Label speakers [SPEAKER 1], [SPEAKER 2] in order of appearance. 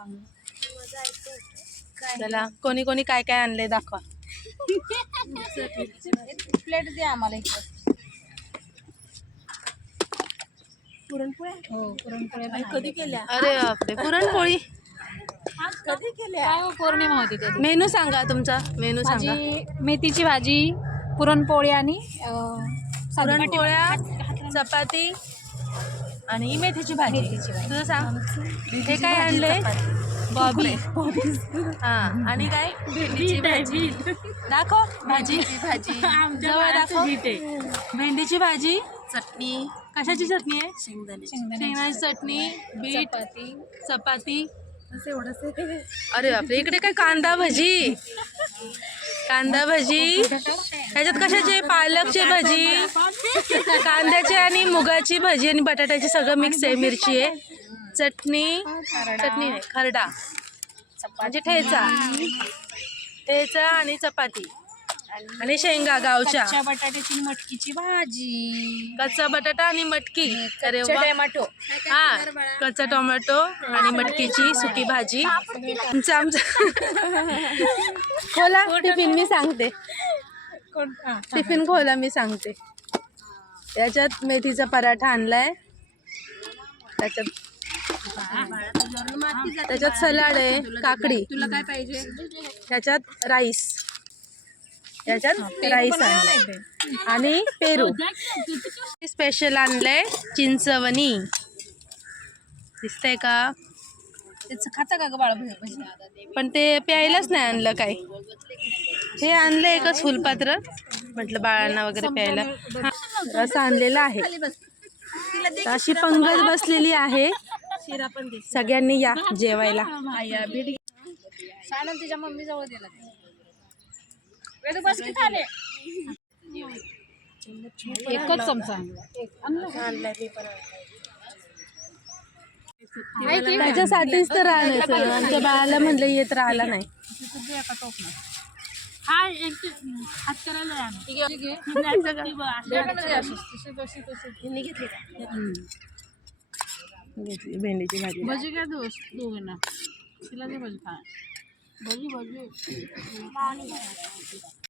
[SPEAKER 1] चला कोणी कोणी काय काय आणले दाखवा.
[SPEAKER 2] प्लेट द्या आम्हाला इकडे. पुरणपोळ्या हो पुरणपोळ्या कधी केल्या.
[SPEAKER 1] अरे बापरे पुरणपोळी
[SPEAKER 2] कधी केल्या. काय पौर्णिमा होती ते.
[SPEAKER 1] मेनू सांगा तुमचा. मेनू सांगा.
[SPEAKER 2] मेथीची भाजी पुरणपोळी आणि
[SPEAKER 1] पुरणपोळ्या चपाती आणि मेथीची भाजी. तुझं सांग. हे काय आणले. बॉबी हा आणि काय भेंडीची भाजी दाखव. भाजी जवळ दाखव. भेंडीची भाजी चटणी. कशाची चटणी आहे. शेंगदाण्याची चटणी बीट चपाती. अरे बापरे इकडे काय कांदा भजी. कांदा भजी ह्याच्यात कशाची पालकची भजी कांद्याची आणि मुगाची भजी आणि बटाट्याची सगळं मिक्स आहे. मिरची आहे चटणी नाही खरडा म्हणजे ठेचा आणि चपाती आणि शेंगा गावच्या.
[SPEAKER 2] कच्च्या बटाट्याची मटकीची भाजी.
[SPEAKER 1] कच्चा बटाटा आणि मटकी. अरे वा.
[SPEAKER 2] टोमॅटो
[SPEAKER 1] हा कच्चा टोमॅटो आणि मटकीची सुकी भाजी. आमचं खोला टिफिन मी सांगते. टिफिन खोला मी सांगते. याच्यात मेथीचा पराठा आणलाय. त्याच्यात सलाड आहे काकडी.
[SPEAKER 2] तुला काय पाहिजे.
[SPEAKER 1] त्याच्यात राईस आणलाय आणि पेरू. स्पेशल आणलंय चिंचवणी. दिसतंय का.
[SPEAKER 2] त्याचं खाता का ग बाळा.
[SPEAKER 1] पण ते प्यायलाच नाही आणलं काय. हे आणलं एकच फुलपात्र म्हटलं बाळांना वगैरे प्यायला. रस आणलेला आहे. अशी पंगत बसलेली आहे. सगळ्यांनी या जेवायला.
[SPEAKER 2] तिच्या मम्मी जवळ दिला. बस की खाले. एकच चमचा
[SPEAKER 1] त्याच्यासाठीच तर राहिलं. आमच्या बाळाला म्हणलं येत राहिला नाही.
[SPEAKER 2] हात करायला
[SPEAKER 1] घेतली भेंडीची भाजी.
[SPEAKER 2] भजी काय दोघांना तिला भाजी खा. भजी